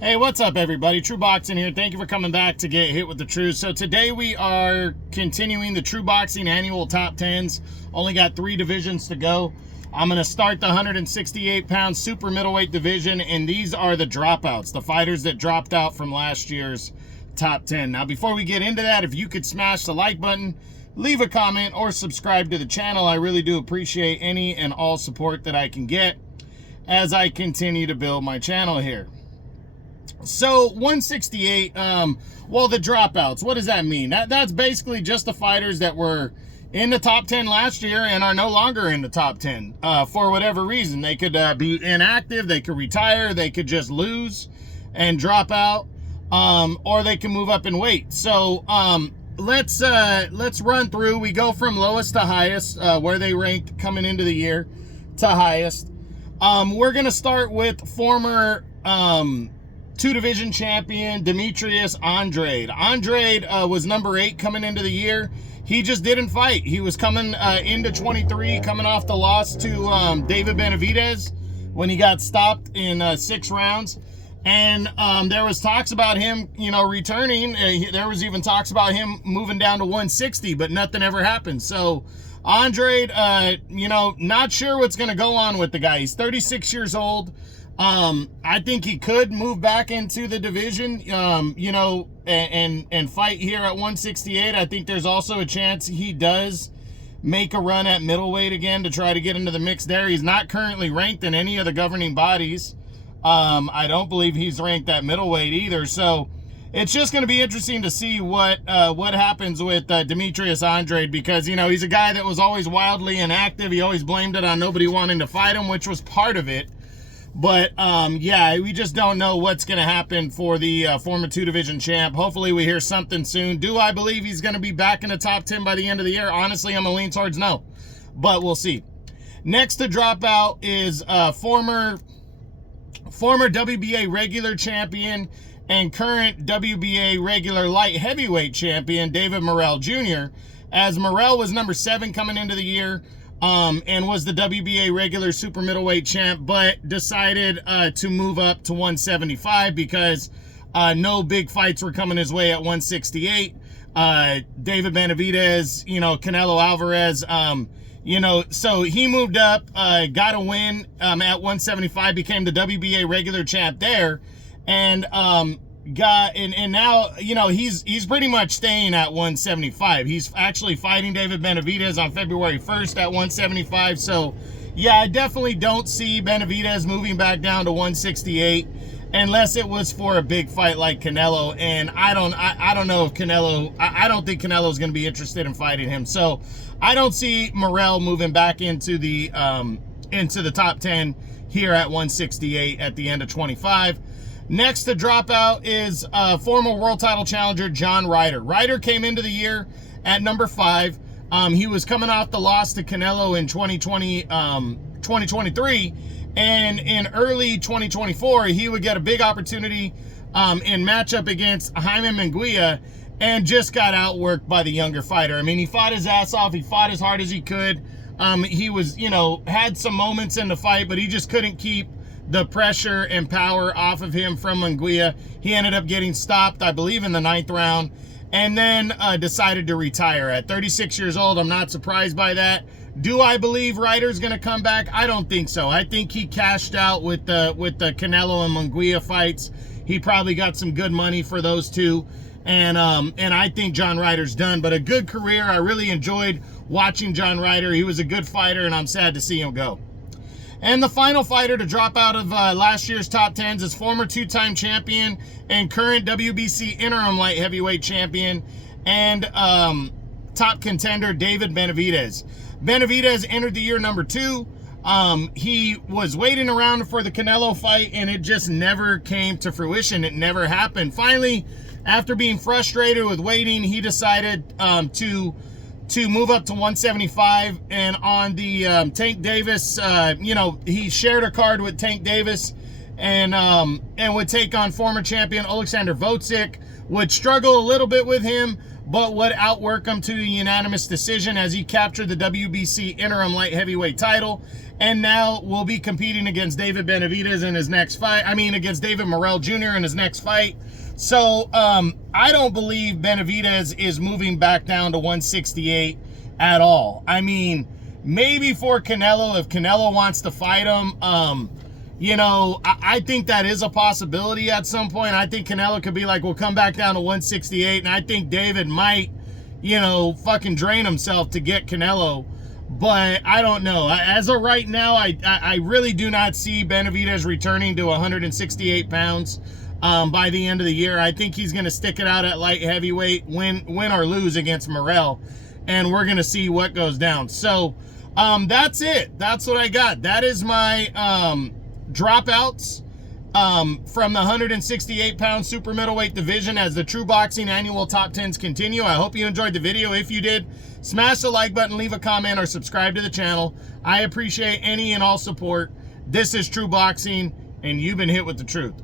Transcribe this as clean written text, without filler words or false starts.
Hey, what's up, everybody? True Boxing here. Thank you for coming back to get hit with the truth. So today we are continuing the True Boxing annual top 10s. Only got 3 divisions to go. I'm going to start the 168-pound super middleweight division, and these are the dropouts, the fighters that dropped out from last year's top 10. Now, before we get into that, if you could smash the like button, leave a comment, or subscribe to the channel, I really do appreciate any and all support that I can get as I continue to build my channel here. So 168, well, the dropouts, what does that mean? That's basically just the fighters that were in the top 10 last year and are no longer in the top 10 for whatever reason. They could be inactive, they could retire, they could just lose and drop out, or they can move up in weight. So let's run through. We go from lowest to highest, where they ranked coming into the year, to highest. We're gonna start with former 2-division champion Demetrius Andrade. Andrade was number 8 coming into the year. He just didn't fight. He was coming into 23, coming off the loss to David Benavidez when he got stopped in 6 rounds. And there was talks about him, returning. There was even talks about him moving down to 160, but nothing ever happened. So Andrade, not sure what's going to go on with the guy. He's 36 years old. I think he could move back into the division, and fight here at 168. I think there's also a chance he does make a run at middleweight again to try to get into the mix there. He's not currently ranked in any of the governing bodies. I don't believe he's ranked at middleweight either. So it's just going to be interesting to see what happens with Demetrius Andrade, because, he's a guy that was always wildly inactive. He always blamed it on nobody wanting to fight him, which was part of it. But, yeah, we just don't know what's going to happen for the former 2-division champ. Hopefully we hear something soon. Do I believe he's going to be back in the top 10 by the end of the year? Honestly, I'm going to lean towards no. But we'll see. Next to drop out is former WBA regular champion and current WBA regular light heavyweight champion David Morrell Jr., as Morrell was number 7 coming into the year. And was the WBA regular super middleweight champ, but decided to move up to 175 because no big fights were coming his way at 168. David Benavidez, Canelo Alvarez, so he moved up, got a win at 175, became the WBA regular champ there, and and now, he's pretty much staying at 175. He's actually fighting David Benavidez on February 1st at 175. So yeah, I definitely don't see Benavidez moving back down to 168 unless it was for a big fight like Canelo. And I don't know if I don't think Canelo's going to be interested in fighting him. So I don't see Morrell moving back into the top 10 here at 168 at the end of 25. Next to drop out is former world title challenger John Ryder. Ryder came into the year at number 5. He was coming off the loss to Canelo in 2023. And in early 2024, he would get a big opportunity in matchup against Jaime Munguia, and just got outworked by the younger fighter. I mean, he fought his ass off. He fought as hard as he could. He was, had some moments in the fight, but he just couldn't keep the pressure and power off of him from Munguia. He ended up getting stopped, I believe, in the 9th round, and then decided to retire at 36 years old. I'm not surprised by that. Do I believe Ryder's going to come back? I don't think so. I think he cashed out with the Canelo and Munguia fights. He probably got some good money for those two, and I think John Ryder's done. But a good career. I really enjoyed watching John Ryder. He was a good fighter, and I'm sad to see him go. And the final fighter to drop out of last year's top 10s is former 2-time champion and current WBC interim light heavyweight champion and top contender David Benavidez. Benavidez entered the year number 2. He was waiting around for the Canelo fight, and it just never came to fruition. It never happened. Finally, after being frustrated with waiting, he decided to move up to 175, and on the Tank Davis, he shared a card with Tank Davis, and would take on former champion Alexander Volcik. Would struggle a little bit with him, but would outwork him to a unanimous decision as he captured the WBC interim light heavyweight title, and now will be competing against David Benavidez in his next fight. I mean, against David Morrell Jr. in his next fight. So I don't believe Benavidez is moving back down to 168 at all. I mean, maybe for Canelo, if Canelo wants to fight him, you know, I think that is a possibility at some point. I think Canelo could be like, we'll come back down to 168, and I think David might, you know, fucking drain himself to get Canelo. But I don't know. As of right now, I really do not see Benavidez returning to 168 pounds by the end of the year. I think he's going to stick it out at light heavyweight, win or lose against Morrell, and we're going to see what goes down. So that's it. That's what I got. That is my dropouts from the 168-pound super middleweight division as the True Boxing annual top 10s continue. I hope you enjoyed the video. If you did, smash the like button, leave a comment, or subscribe to the channel. I appreciate any and all support. This is True Boxing, and you've been hit with the truth.